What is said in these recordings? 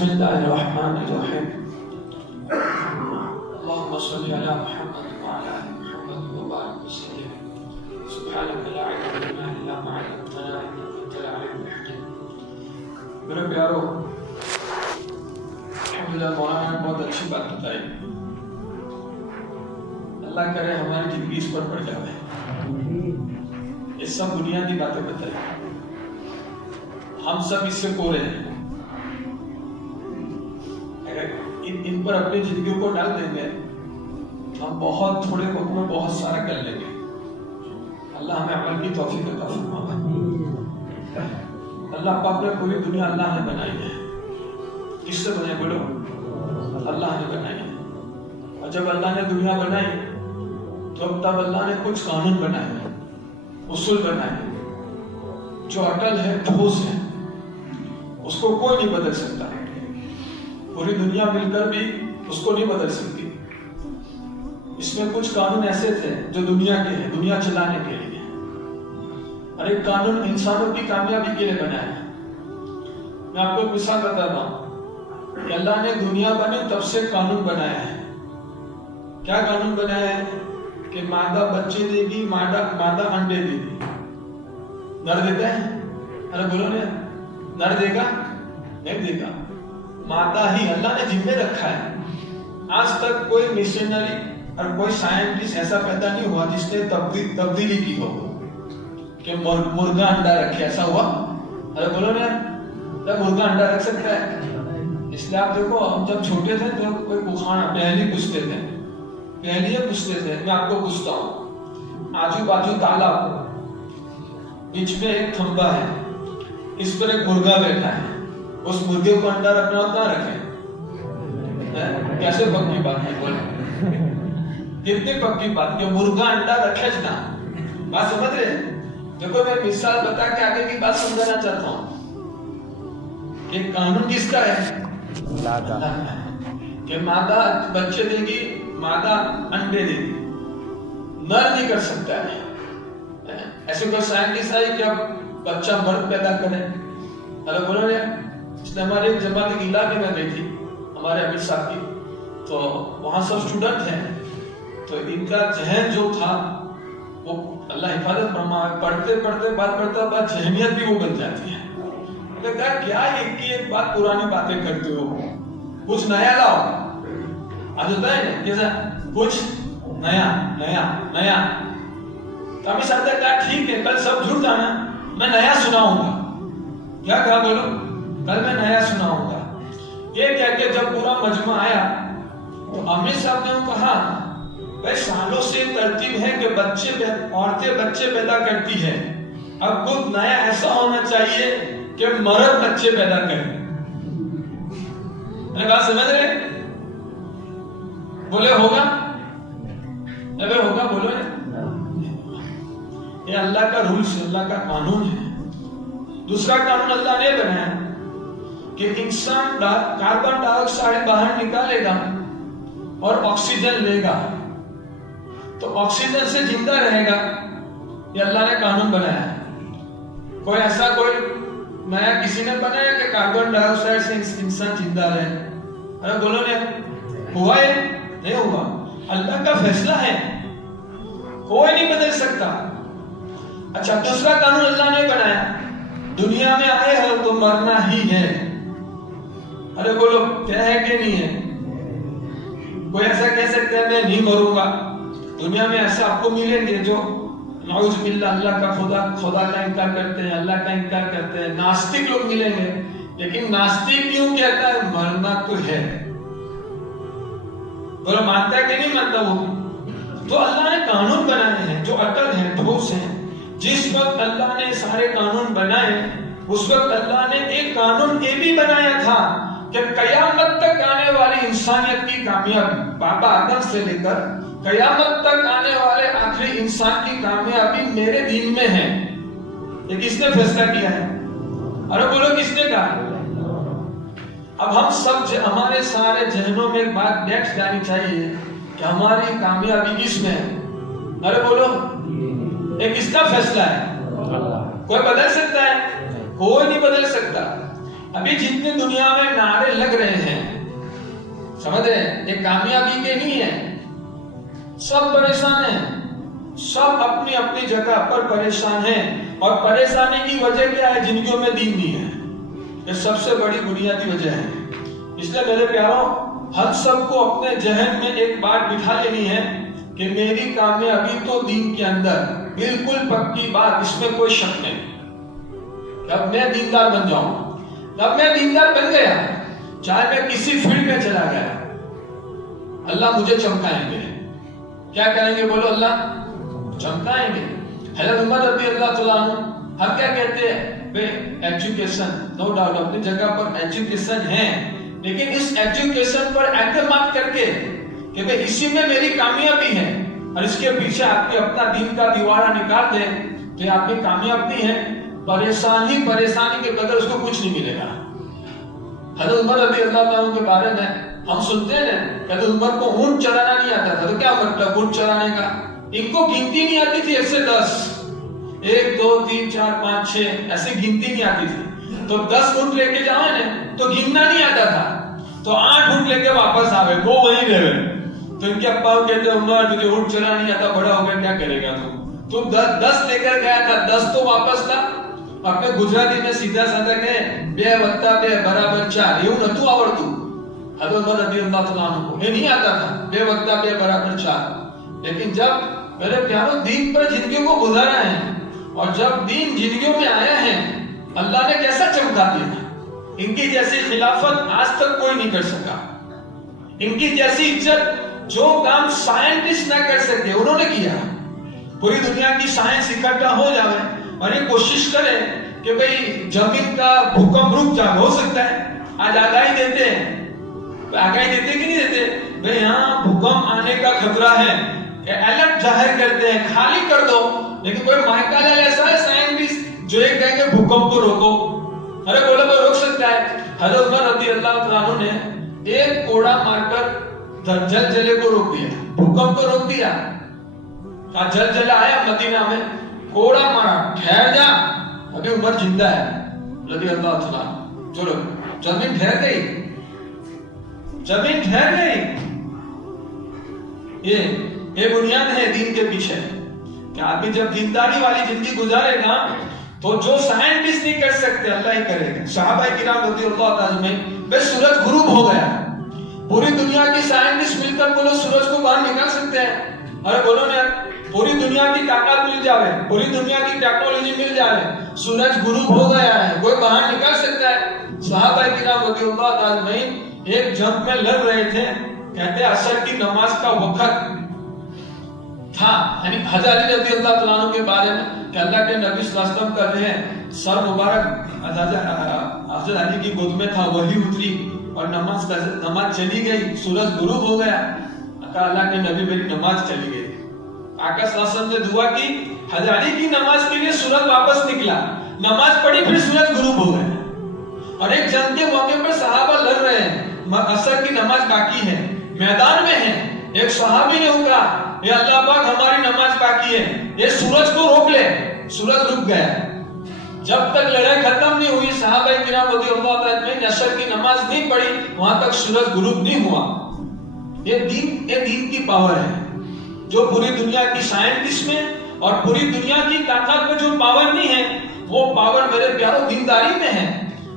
بسم اللہ الرحمن الرحیم اللهم صل علی محمد وعلى آل محمد وبارك وسلم سبحانك لا علم لنا الا ما علمتنا انك انت العليم الحكيم. میرے پیارو، الحمدللہ مولانا نے بہت اچھی بات بتائی. اللہ کرے ہماری زندگی اس پر پڑ جائے. یہ سب بنیادی باتیں بتائی، ہم سب اس سے کورے ہیں. اگر ان پر اپنی زندگیوں کو ڈال دیں گے ہم بہت تھوڑے وقت میں بہت سارا کر لیں گے. اللہ ہمیں عمل کی توفیق عطا فرمائے. اللہ پاک نے پوری دنیا اللہ نے بنائی ہے. کس سے بنائی بولو؟ اللہ نے بنائی ہے. اور جب اللہ نے دنیا بنائی تو تب اللہ نے کچھ قانون بنائے، اصول بنائے جو اٹل ہے، ٹھوس ہے، اس کو کوئی نہیں بدل سکتا. پوری دنیا مل کر بھی اس کو نہیں بدل سکتی. اس میں کچھ قانون ایسے تھے جو دنیا کے ہیں، دنیا چلانے کے لیے. اور ایک قانون انسانوں کی کامیابی کے لیے بنایا ہے. میں آپ کو ایک مثال بتاتا ہوں کہ اللہ نے دنیا بنی تب سے قانون بنایا ہے. کیا قانون بنایا ہے؟ کہ مادہ بچے دے گی، مادہ انڈے دے گی. نر دیتا ہے؟ ارے بولو نا، نر دے گا؟ نہیں دے گا. مادہ ہی اللہ نے ذمہ رکھا ہے. آج تک کوئی مشنری اور کوئی سائنٹسٹ ایسا پیدا نہیں ہوا جس نے تبدیلی کی ہو کہ مرغا انڈا رکھے. ایسا ہوا؟ ارے بولو نا، مرغا انڈا رکھ سکتا ہے؟ اس لیے آپ دیکھو، ہم جب چھوٹے تھے تو کوئی پہلی پوچھتے تھے، میں آپ کو پوچھتا ہوں، آجو باجو تالاب، بیچ میں ایک کھمبا ہے، اس پر ایک مرغا بیٹھا ہے. اس مرغے کو انڈا رکھنا ہو کہاں رکھے؟ کیسے پکی بات ہے؟ بولے کتنی پکی بات کہ مرغا انڈا رکھے نا. بات سمجھ رہے؟ دیکھو میں مثال بتا کے آگے کی بات سمجھانا چاہتا ہوں کہ قانون کس کا ہے؟ اللہ کا ہے. کہ مادہ بچے دے گی، مادہ انڈے دے گی. نر نہیں کر سکتا ہے. ایسے کوئی سائنٹسٹ آئی کہ اب بچہ مرد پیدا کرے؟ اللہ بولو رہے. اس نے ہمارے ایک جماعت کے علاقے میں گئی تھی ہمارے امیر صاحب کی، تو وہاں سب اسٹوڈنٹ ہیں. تو ان کا ذہن جو تھا وہ اللہ حفاظت فرمائے، پڑھتے بات ذہنیت بھی وہ بن جاتی ہے. کہا کیا ایک بات پرانی باتیں کرتے ہو، کچھ نیا لاؤ. آج ہوتا ہے نا کیسا کچھ نیا. تو امیر صاحب نے کہا ٹھیک ہے، کل سب جھڑ جانا، میں نیا سناؤں گا. کیا کہا بولو؟ کل میں نیا سناؤں گا. یہ کہہ کے جب پورا مجمع آیا تو امیر صاحب نے کہا بھائی سالوں سے ترتیب ہے کہ عورتیں بچے پیدا کرتی ہے، اب کچھ نیا ایسا ہونا چاہیے کہ مرد بچے پیدا کرے. بات سمجھ رہے؟ بولے ہوگا؟ اگر ہوگا بولو. یہ اللہ کا رولز، اللہ کا قانون ہے. دوسرا قانون اللہ نے بنایا کہ انسان کاربن ڈائی آکسائڈ باہر نکالے گا اور آکسیجن لے گا تو آکسیجن سے زندہ رہے گا. یہ اللہ نے قانون بنایا ہے. کوئی ایسا کوئی نیا کسی نے بنایا کہ کاربن ڈائی آکسائڈ سے انسان زندہ رہے؟ ارے بولو نا، ہوا ہے؟ نہیں ہوا. اللہ کا فیصلہ ہے، کوئی نہیں بدل سکتا. اچھا دوسرا قانون اللہ نے بنایا، دنیا میں آئے ہو تو مرنا ہی ہے. ارے بولو کیا ہے کہ نہیں ہے؟ کوئی ایسا کہہ سکتا ہے میں نہیں مروں گا؟ دنیا میں ایسا آپ کو ملیں گے جو نعوذ باللہ اللہ کا خدا کا انکار کرتے ہیں، اللہ کا انکار کرتے ہیں. ناستک لوگ ملیں گے، لیکن ناستک کیوں کہتا ہے مرنا تو ہے؟ بولو مانتا ہے کہ نہیں مانتا وہ؟ تو اللہ نے قانون بنائے ہیں جو اٹل ہیں، ٹھوس ہیں. جس وقت اللہ نے سارے قانون بنائے اس وقت اللہ نے ایک قانون یہ بھی بنایا تھا کہ قیامت تک آنے والی انسانیت کی کامیابی، بابا آدم سے لے کر قیامت تک آنے والے آخری انسان کی کامیابی میرے دین میں ہے. یہ کس نے فیصلہ کیا ہے؟ ارے بولو کس نے کہا؟ اب ہم سب ہمارے سارے ذہنوں میں ایک بات بیٹھ جانی چاہیے کہ ہماری کامیابی کس میں ہے؟ ارے بولو یہ کس کا فیصلہ ہے؟ کوئی بدل سکتا ہے؟ کوئی نہیں بدل سکتا. ابھی جتنے دنیا میں نعرے لگ رہے ہیں، سمجھ رہے ہیں، یہ کامیابی کے نہیں ہے، سب پریشان ہیں، سب اپنی اپنی جگہ پر پریشان ہیں، اور پریشانی کی وجہ کیا ہے؟ زندگیوں میں دین نہیں ہے، یہ سب سے بڑی بنیادی وجہ ہے۔ اس لیے میرے پیاروں، ہم سب کو اپنے ذہن میں ایک بات بٹھا لینی ہے کہ میری کامیابی تو دین کے اندر، بالکل پکی بات، اس میں کوئی شک نہیں۔ جب میں دیندار بن جاؤں، جب میں دیندار بن گیا، چاہے میں کسی فیلڈ میں چلا گیا، اللہ مجھے چمکائیں گے۔ کیا کریں گے؟ بولو، اللہ چمکائیں گے۔ حضرت عمر رضی اللہ تعالیٰ عنہ، ہم کیا کہتے ہیں؟ بے ایجوکیشن، نو ڈاؤٹ اپنی جگہ پر ایجوکیشن ہے، لیکن اس ایجوکیشن پر اعتماد کر کے کہ بھئی اسی میں میری کامیابی ہے، اور اس کے پیچھے آپ کے اپنا دین کا دیوارہ نکال دیں تو یہ آپ کی کامیاب نہیں ہے۔ پریشانی کے بغیر اس کو کچھ نہیں ملے گا۔ حضرت عمر رضی اللہ تعالیٰ کے بارے میں ہم سنتے ہیں کہ حضرت عمر کو اونٹ چلانا نہیں آتا تھا۔ تو کیا مطلب اونٹ چلانے کا؟ ان کو گنتی نہیں آتی تھی 1 سے 10، 1 2 3 4 5 6 ایسے گنتی نہیں آتی تھی۔ تو 10 اونٹ لے کے جاؤ نا تو گننا نہیں آتا تھا، تو 8 اونٹ لے کے واپس آوے، وہ وہیں رہے۔ تو ان کے ابا کہتے عمر تجھے اونٹ چلانا نہیں آتا، بڑا ہو گیا کیا کرے گا تو 10 لے کر گیا تھا، 10 تو واپس لا۔ اپنے گجراتی میں سیدھا سادہ کہے 2 + 2 = 4، یہ نتو آوڑتو حضرت عمر رضی اللہ تعالیٰ عنہ کو یہ نہیں آتا تھا 2 + 2 = 4۔ لیکن جب میرے پیاروں دین پر زندگیوں کو گزارا ہے، اور جب دین زندگیوں میں آیا ہے، اللہ نے کیسا چمکا دیا۔ ان کی جیسی خلافت آج تک کوئی نہیں کر سکا، ان کی جیسی عزت جو کام سائنٹسٹ نہ کر سکتے انہوں نے کیا۔ پوری دنیا کی سائنس اکٹھا ہو جائے اور یہ کوشش کرے کہ بھئی زمین کا بھوکمپ رک جائے، ہو سکتا ہے؟ آج آگاہی دیتے ہیں، آگاہی دیتے کہ نہیں دیتے؟ بھئی ہاں بھوکمپ آنے کا خطرہ ہے، الرٹ ظاہر کرتے ہیں، خالی کر دو۔ لیکن کوئی مائیکل ایسا ہے سائنٹسٹ جو یہ کہیں گے بھوکمپ کو روکو؟ ارے بولو کوئی روک سکتا ہے؟ حضرت عمر رضی اللہ تعالیٰ عنہ نے ایک کوڑا مار کر زلزلے کو روک دیا، بھوکمپ کو روک دیا۔ زلزلہ آیا مدینہ میں، کوڑا مارا، ٹھہر جا، ابھی عمر زندہ ہے رضی اللہ تعالیٰ۔ چلو زمین ٹھہر گئی، زمین ٹھہر گئی۔ یہ بنیاد ہے دین کے پیچھے کہ آدمی جب دینداری والی زندگی گزارے گا تو جو سائنٹسٹ نہیں کر سکتے اللہ ہی کرے گا۔ صحابہ کرام رضی اللہ تعالیٰ عنہم بے سورج غروب ہو گیا، پوری دنیا کی سائنٹسٹ مل کر بولو سورج کو باہر نکال سکتے ہیں؟ ارے بولو نا، پوری دنیا کی طاقت مل جاوے، پوری دنیا کی ٹیکنالوجی مل جاوے، سورج غروب ہو گیا ہے، کوئی باہر نکال سکتا ہے؟ صحابہ کرام رضی اللہ تعالیٰ عنہم ایک جنگ میں لڑ رہے تھے، کہتے ہیں عصر کی نماز کا وقت تھا، یعنی حضرت علی رضی اللہ تعالیٰ عنہ کے بارے میں کہ اللہ کے نبی صلی اللہ علیہ وسلم کر رہے ہیں، سر مبارک حضرت علی کی گود میں تھا، وحی اتری اور نماز چلی گئی، سورج غروب ہو گیا۔ کہا اللہ کے نبی میری نماز چلی گئی۔ آقا صلی اللہ علیہ وسلم نے دعا کی، حضرت علی کی نماز کے لیے سورج واپس نکلا، نماز پڑھی، پھر سورج غروب ہو گیا۔ اور ایک جنگ کے موقع پر صحابہ لڑ رہے ہیں، عصر کی نماز باقی ہے، میدان میں ہے، ایک صحابی نے کہا اے اللہ پاک ہماری نماز باقی ہے، یہ سورج کو روک لے۔ سورج رک گیا، جب تک لڑائی ختم نہیں ہوئی صحابہ کرام رضی اللہ تعالیٰ عنہم عصر کی نماز نہیں پڑھی، وہاں تک سورج غروب نہیں ہوا۔ یہ دین کی پاور ہے جو پوری دنیا کی سائنٹسٹ میں اور پوری دنیا کی طاقت میں جو پاور نہیں ہے، وہ پاور میرے پیاروں دینداری میں ہے،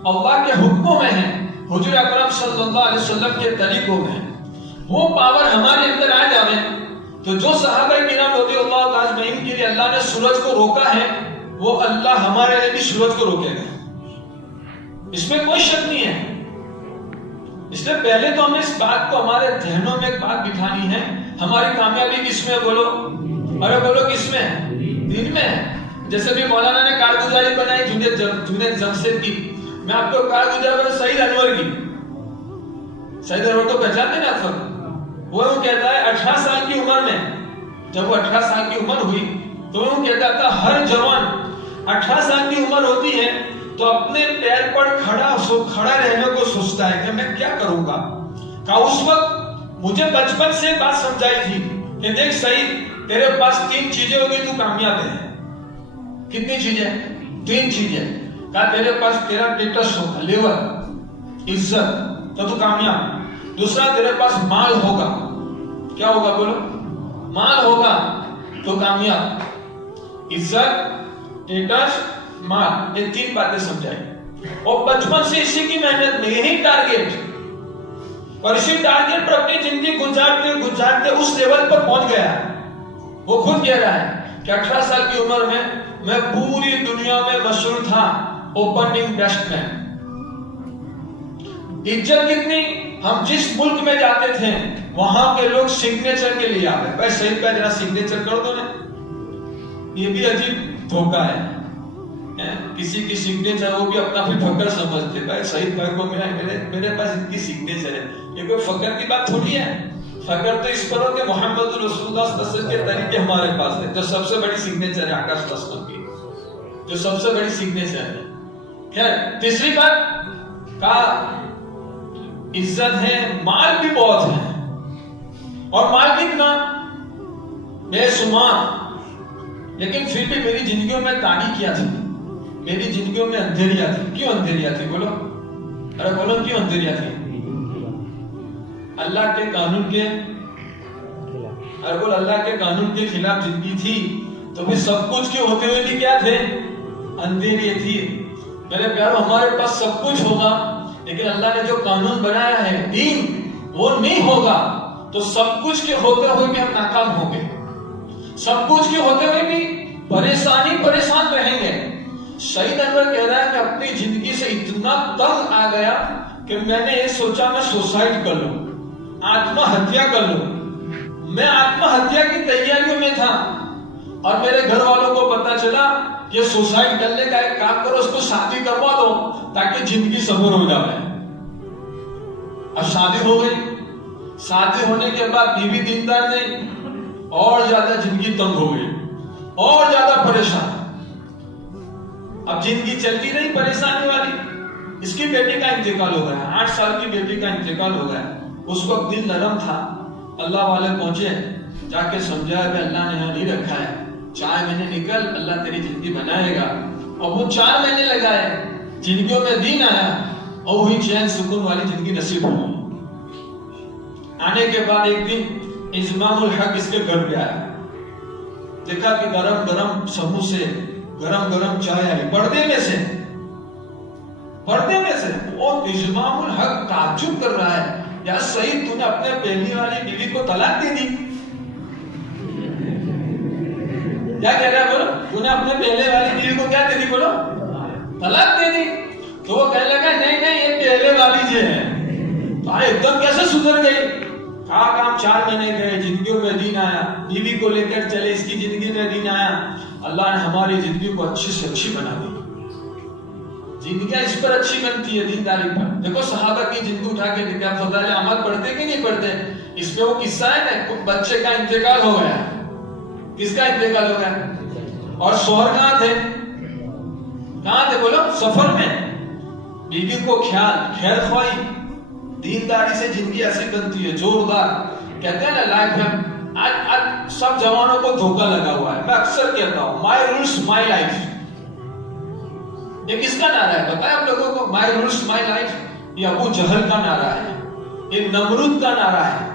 اللہ کے حکموں میں ہے، حضور اکرم صلی اللہ علیہ وسلم کے طریقوں میں۔ وہ پاور ہمارے اندر آ جائے تو جو صحابہ کرام رضی اللہ تعالیٰ عنہم کے لیے اللہ نے سورج کو روکا ہے، وہ اللہ ہمارے لیے بھی سورج کو روکے گا، اس میں کوئی شک نہیں ہے۔ اس لیے پہلے تو ہمیں اس بات کو ہمارے ذہنوں میں ایک بات بٹھانی ہے، ہماری کامیابی کس میں؟ بولو، ارے بولو کس میں؟ دین میں ہے۔ جیسے بھی مولانا نے کارگزاری بنائی جنید جمشید کی، میں آپ کو کارگزاری بنائی سعید انور کی۔ سعید انور کو پہچانتے نا آپ؟ وہ کہتا ہے 18 سال کی عمر میں، جب وہ 18 سال کی عمر ہوئی تو وہ کہتا تھا ہر جوان 18 سال کی عمر ہوتی ہے تو اپنے پیر پر کھڑا رہنے کو سوچتا ہے کہ میں کیا کروں گا۔ کہ اس وقت مجھے بچپن سے بات سمجھائی تھی کہ دیکھ سعید، تیرے پاس 3 چیزیں ہوگی تو کامیاب ہے۔ کتنی چیزیں؟ 3 چیزیں۔ کہا تیرے پاس تیرا اسٹیٹس ہوگا، لیول، عزت، تو کامیاب۔ دوسرا تیرے پاس مال ہوگا، کیا ہوگا بولو؟ مال ہوگا تو کامیاب۔ عزت، اسٹیٹس، مال، یہ تین باتیں سمجھائی، اور بچپن سے اسی کی محنت میں یہی ٹارگیٹ، اور اسی ٹارگیٹ پر اپنی زندگی گزارتے گزارتے اس لیول پر پہنچ گیا۔ وہ خود کہہ رہا ہے کہ 18 سال کی عمر میں پوری دنیا میں مشہور تھا اوپننگ بیسٹ مین۔ عزت کتنی، ہم جس ملک میں جاتے تھے وہاں کے لوگ سگنیچر کے لیے آتے، بھائی شہید بھائی ذرا سگنیچر کر دو نا۔ یہ بھی عجیب دھوکہ ہے، کسی کی سگنیچر وہ بھی اپنا پھر فخر سمجھتے، بھائی شہید بھائی کو ملا، میرے پاس ان کی سگنیچر ہے۔ یہ کوئی فخر کی بات تھوڑی ہے، فخر تو اس پر ہو کہ محمد رسول اللہ صلی اللہ علیہ وسلم کے طریقے ہمارے پاس ہے، جو سب سے بڑی سگنیچر ہے آکاش وسلم کی، جو سب سے بڑی سگنیچر ہے۔ خیر، تیسری بات کہا عزت ہے، مال بھی بہت ہے، اور مال کتنا؟ بے شمار، لیکن پھر بھی میری زندگیوں میں تاریکیاں تھی، میری زندگیوں میں اندھیریاں تھی۔ کیوں اندھیریاں تھی بولو؟ ارے بولو کیوں اندھیریاں تھی؟ اللہ کے قانون کے، ارے بول اللہ کے قانون کے خلاف زندگی تھی، تو پھر سب کچھ کے ہوتے ہوئے بھی کیا تھے؟ اندھیری تھی۔ میرے پیارو، ہمارے پاس سب کچھ ہوگا لیکن اللہ نے جو قانون بنایا ہے دین، وہ نہیں ہوگا تو سب کچھ کے ہوتے ہوئے بھی ہم ناکام ہوں گے، سب کچھ کے ہوتے ہوئے بھی پریشان رہیں گے۔ شہید انور کہہ رہا ہے کہ اپنی زندگی سے اتنا تنگ آ گیا کہ میں نے یہ سوچا میں سوسائڈ کر لوں، آتما ہتیا کر لوں۔ میں آتما ہتیا کی تیاریوں میں تھا، اور میرے گھر والوں کو پتا چلا کہ سوسائڈ کرنے کا ایک کام کرو، اس کو شادی کروا دو تاکہ زندگی صبر ہو جائے۔ اب شادی ہو گئی، شادی ہونے کے بعد بیوی دیندار نہیں، اور زیادہ زندگی تنگ ہو گئی، اور زیادہ پریشان۔ اب زندگی چلتی رہی پریشانی والی۔ اس کی بیٹی کا انتقال ہو گیا، 8 سال کی بیٹی کا انتقال ہو گیا۔ اس وقت دل نرم تھا، اللہ والے پہنچے، جا کے سمجھایا کہ اللہ نے یہاں نہیں رکھا ہے، 4 مہینے نکل، اللہ تیری زندگی بنائے گا۔ اور وہ 4 مہینے لگائے، زندگیوں میں دین آیا، اور وہی چین سکون والی زندگی نصیب ہو گئی۔ آنے کے بعد ایک دن انضمام الحق اس کے گھر پہ آیا، دیکھا کہ گرم گرم سموسے، گرم گرم چائے آئی پردے میں سے، اور انضمام الحق تعجب کر رہا ہے، یا سعید تو نے اپنے پہلی والی بیوی کو طلاق دے دی؟ کیا کہہ رہا ہے بولو؟ تو نے اپنے پہلے والی بیوی کو کیا دے دی بولو؟ طلاق دے دی۔ تو وہ کہنے لگا نہیں یہ پہلے والی جو ہے۔ تو ایک دم کیسے سدھر گئی؟ کام 4 مہینے گئے، زندگیوں میں دین آیا، بیوی کو لے کر چلے، اس کی زندگی میں دین آیا، اللہ نے ہماری زندگی کو اچھی سے اچھی بنا دی۔ زندگیاں اس پر اچھی بنتی ہے دینداری پر۔ دیکھو صحابہ کی زندگی اٹھا کے دیکھا، فضائل اعمال پڑھتے کہ نہیں پڑھتے؟ اس میں وہ قصہ ہے نا، بچے کا انتقال ہو گیا۔ کس کا انتقال ہو گیا؟ اور شوہر کہاں تھے بولو؟ سفر میں۔ بیوی کو خیر خواہی، دینداری سے زندگی ایسی بنتی ہے زوردار۔ کہتے ہیں نا لائف میں آج سب جوانوں کو دھوکہ لگا ہوا ہے۔ میں اکثر کہتا ہوں مائی رولز مائی لائف۔ یہ کس کا نعرہ ہے بتائیں آپ لوگوں کو؟ مائی رولز مائی لائف یہ ابو جہل کا نعرہ ہے، یہ نمرود کا نعرہ ہے،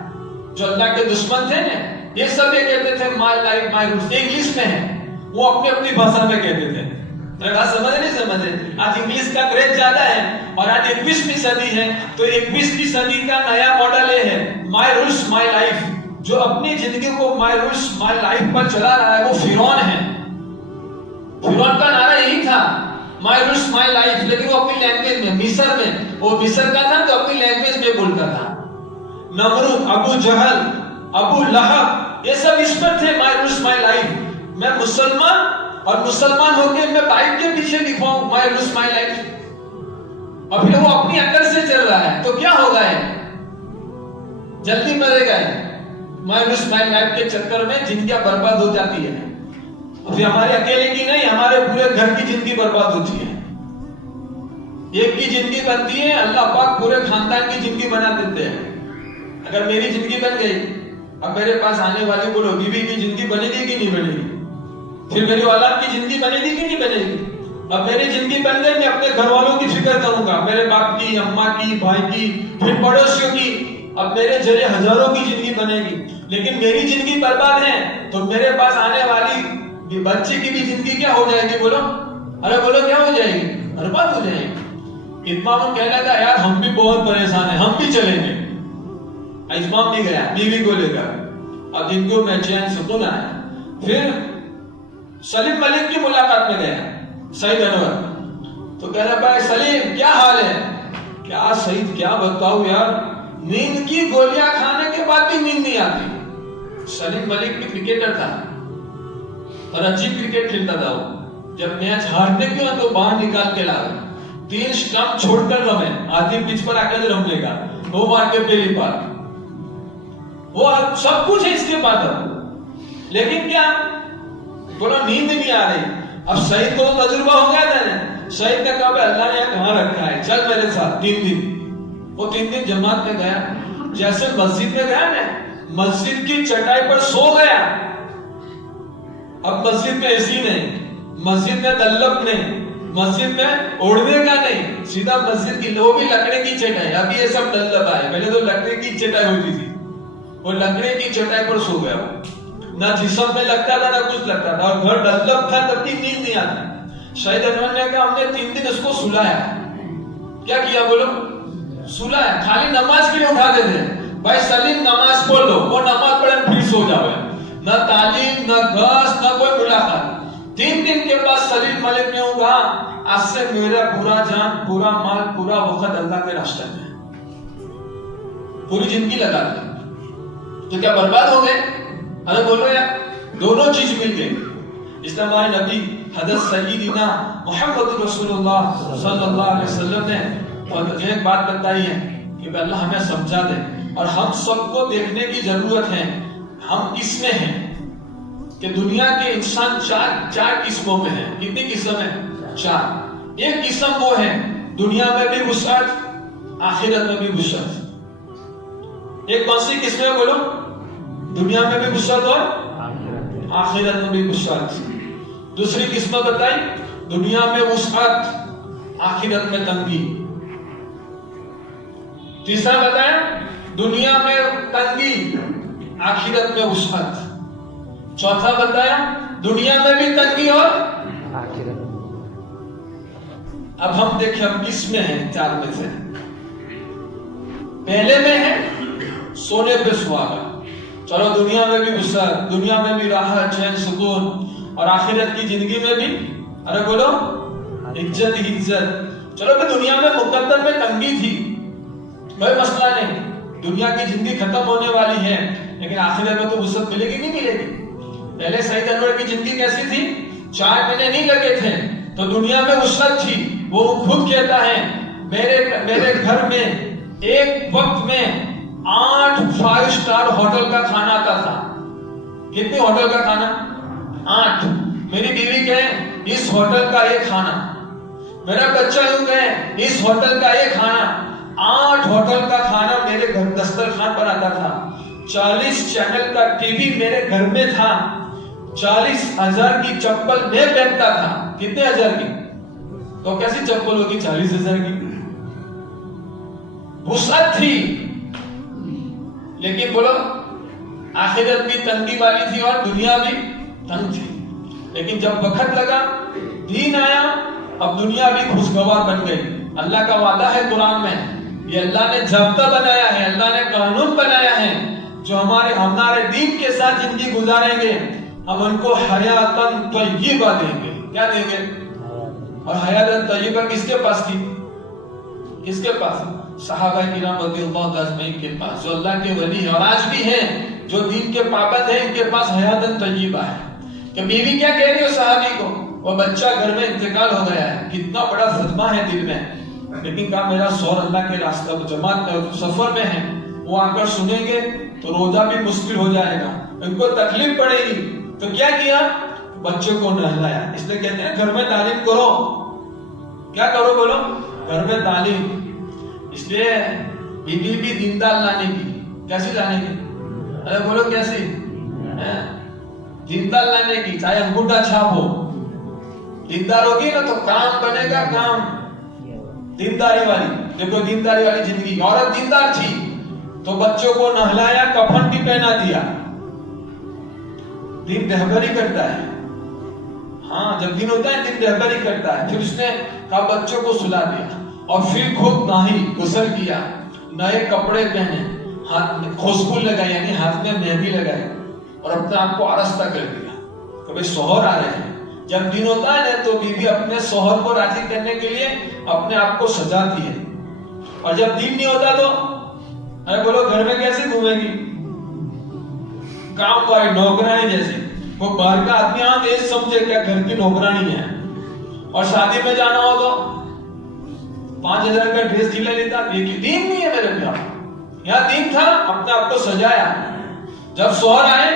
جو اللہ کے دشمن تھے نا، یہ سب یہ کہتے تھے my life my rules. English میں ہے، وہ اپنی اپنی بھاشا میں کہتے تھے۔ بات سمجھے؟ آج انگلش کا کریز زیادہ ہے، اور آج 21ویں صدی ہے، تو 21ویں صدی کا نیا ماڈل یہ ہے مائی رولز مائی لائف۔ جو اپنی زندگی کو مائی رولز مائی لائف پر چلا رہا ہے وہ فرعون ہے۔ فرعون کا نعرہ یہی تھا مائی رولز مائی لائف، لیکن وہ اپنی لینگویج میں، مصر میں، وہ مصر کا تھا تو اپنی لینگویج میں بولتا تھا۔ نمرود، ابو جہل، ابو لہب، یہ سب اس پر تھے مائی رولز مائی لائف۔ میں مسلمان، اور مسلمان ہو کے میں بائک کے پیچھے لکھواؤں مائی رولز مائی لائف، اور پھر وہ اپنی عقل سے چل رہا ہے، تو کیا ہوگا؟ جلدی مرے گا۔ مائی رولز مائی لائف کے چکر میں زندگیاں برباد ہو جاتی ہے، پھر ہمارے اکیلے کی نہیں، ہمارے پورے گھر کی زندگی برباد ہوتی ہے۔ ایک کی زندگی بنتی ہے، اللہ پاک پورے خاندان کی زندگی بنا دیتے ہیں۔ اگر میری زندگی بن گئی، اب میرے پاس آنے والی بولو بیوی کی زندگی بنے گی کہ نہیں بنے گی؟ پھر میری اولاد کی زندگی بنے گی کہ نہیں بنے گی؟ اب میری زندگی بن گئی، میں اپنے گھر والوں کی فکر کروں گا، میرے باپ کی، اماں کی، بھائی کی، پھر پڑوسیوں کی، اب میرے ذریعے ہزاروں کی زندگی بنے گی، لیکن میری زندگی برباد ہے تو میرے پاس آنے والی بچے کی بھی زندگی کیا ہو جائے گی؟ بولو، ارے بولو، کیا ہو جائے گی؟ برباد ہو جائے گی۔ اتمام کہنے لگا یار ہم بھی بہت پریشان ہیں، ہم بھی چلیں گے۔ اتمام بھی گیا بیوی کو لے کر، اب ان کو میں چین سکون آیا۔ پھر سلیم ملک کی ملاقات میں گیا سعید انور، تو کہہ رہا بھائی سلیم کیا حال ہے؟ کیا سعید کیا بتاؤ یار، نیند کی گولیاں کھانے کے بعد بھی نیند نہیں آتی۔ سلیم ملک بھی کرکٹر تھا اور اچھی کرکٹ کھیلتا تھا، وہ جب میچ ہارنے کی ہوا تو باہر نکال کے لایا، 3 سٹمپ چھوڑ کر رمے، آدھی پچ پر آ کر رمنے کا، وہ مار کے پہلی بار، وہ سب کچھ ہے اس کے بعد، لیکن کیا بولا نیند نہیں آ رہی۔ اب سعید کو تجربہ ہو گیا تھا، سعید نے کہا اللہ نے کہاں رکھا ہے، چل میرے ساتھ 3 دن۔ وہ 3 دن جماعت میں گیا، جیسے مسجد میں گیا نا، مسجد کی چٹائی پر سو گیا۔ اب مسجد میں اسی نہیں، مسجد میں دلپ نہیں، مسجد میں اوڑھنے کا نہیں، سیدھا مسجد کی، وہ بھی لکڑے کی چٹائی، ابھی یہ سب دلپ آئے، پہلے تو لکڑے کی چٹائی ہوتی تھی، وہ لکڑے کی چٹائی پر سو گیا، نہ جسم میں لگتا تھا نہ کچھ لگتا تھا، اور گھر ڈلپ تھا تب بھی نیند نہیں آتی۔ شاید انور نے کہا ہم نے 3 دن اس کو سلایا، کیا کیا بولو؟ سلایا، خالی نماز کے لیے اٹھا دیتے بھائی سلیم نماز پڑھ لو، وہ نماز پڑھے پھر سو جاؤ، نہ تعلیم نہ گھاس نہ کوئی ملاقات۔ 3 دن کے بعد سلیم ملک نے کہا آج سے میرا پورا جان، پورا مال، پورا وقت اللہ کے راستے میں، پوری زندگی لگا دی، تو کیا برباد ہو گئے؟ ارے بولو یار، دونوں چیز مل گئی۔ اس لیے ہمارے نبی حضرت سیدنا محمد رسول اللہ صلی اللہ علیہ وسلم نے ایک بات بتائی ہے کہ اللہ ہمیں سمجھا دے، اور ہم سب کو دیکھنے کی ضرورت ہے ہم کس میں ہیں، کہ دنیا کے انسان چار قسموں میں ہیں۔ کتنی قسم ہے؟ 4۔ ایک قسم وہ ہے دنیا میں بھی وسعت، آخرت میں بھی وسعت۔ ایک کون سی قسم ہے بولو؟ دنیا میں بھی وسعت اور آخرت میں بھی وسعت۔ دوسری قسمت بتائی، دنیا میں وسعت، آخرت میں تنگی۔ تیسرا بتایا، دنیا میں تنگی، آخرت میں وسعت۔ چوتھا بتایا، دنیا میں بھی تنگی اور آخرت۔ اب ہم دیکھیں ہم کس میں ہیں 4 میں سے؟ پہلے میں ہے سونے پہ سہاگا، چلو دنیا میں بھی وسعت، دنیا میں بھی راحت، چین، سکون، اور آخرت کی زندگی میں بھی، ارے بولو، عزت ہی عزت۔ چلو کہ دنیا میں مقدر میں تنگی تھی، کوئی مسئلہ نہیں، دنیا کی زندگی ختم ہونے والی ہے، لیکن آخرت میں تو وسعت ملے گی نہیں ملے گی۔ پہلے سعید انور کی زندگی کیسی تھی؟ 4 مہینے نہیں لگے تھے تو دنیا میں وسعت تھی۔ وہ خود کہتا ہے میرے گھر میں ایک وقت میں 8 5 سٹار ہوٹل کا کھانا آتا تھا۔ کتنے ہوٹل کا کھانا؟ 8۔ میری بیوی کہے اس ہوٹل کا یہ کھانا، میرا بچہ یوں کہے اس ہوٹل کا یہ کھانا۔ 8 ہوٹل کا کھانا میرے گھر دسترخوان پر آتا تھا، 40 چینل کا ٹی وی میرے گھر میں تھا، 40,000 کی چپل میں پہنتا تھا۔ کتنے ہزار کی؟ تو کیسی چپل ہوگی 40,000 کی؟ وسعت تھی، لیکن بولو آخرت بھی تنگی والی تھی اور دنیا بھی تنگ تھی۔ لیکن جب وقت لگا، دین آیا، اب دنیا بھی خوشگوار بن گئی۔ اللہ کا وعدہ ہے قرآن میں، یہ اللہ نے ضابطہ بنایا ہے، اللہ نے قانون بنایا ہے، جو ہمارے دین کے ساتھ زندگی گزاریں گے ہم ان کو حیاتاً طیبہ دیں گے۔ کیا دیں گے؟ اور حیاتاً طیبہ کس کے پاس تھی؟ کس کے پاس؟ صحابہ کرام رضی اللہ اجمعین کے پاس، جو اللہ کے ولی ہیں اور آج بھی ہیں، جو دین کے پابند ہیں، ان کے پاس حیاتاً طیبہ ہے۔ کہ بیوی کیا کہہ رہی ہے صحابی کو؟ وہ بچہ گھر میں انتقال ہو گیا ہے، کتنا بڑا صدمہ ہے دل میں، لیکن کہا میرا شوہر اللہ کے راستہ جماعت میں سفر میں ہے، وہ آ کر سنیں گے تو روزہ بھی مشکل ہو جائے گا، ان کو تکلیف پڑے گی۔ تو کیا کیا؟ بچے کو نہلایا۔ اس لیے کہتے ہیں گھر میں تعلیم کرو۔ کیا کرو بولو؟ گھر میں تعلیم۔ اس لیے بیوی بھی دیندار لانے کی، کیسی لانے کی؟ ارے بولو کیسی؟ دیندار لانے کی، چاہے انگوٹھا چھاپ ہو، دیندار ہوگی نا تو کام بنے گا، کام دینداری والی. دیکھو دینداری والی زندگی. عورت دیندار تھی تو بچوں کو نہلایا، کفن بھی پہنا دیا. دین رہبری کرتا ہے. ہاں جب دن ہوتا ہے دن رہبری کرتا ہے. پھر اس نے کہا بچوں کو سلا دیا اور پھر خود نہی، غسل کیا، نئے کپڑے پہنے، ہاتھ میں خوشبو لگائی یعنی ہاتھ میں مہندی لگائی اور اپنے آپ کو آراستہ کر دیا کہ بھائی شوہر آ رہے ہیں. جب دن ہوتا ہے نا تو بیوی اپنے شوہر کو راضی کرنے کے لیے اپنے آپ کو سجاتی ہے، اور جب دن نہیں ہوتا تو بولو گھر میں کیسے گھومے گی؟ کام والی نوکرانی جیسے. وہ باہر کا آدمی آتے سمجھے کیا گھر کی نوکرانی ہے. اور شادی میں جانا ہو تو 5,000 کا ڈریس ڈھیلا لیتا. یہ دین نہیں ہے میرے پیار. یہاں دین تھا، اپنے آپ کو سجایا. جب شوہر آئے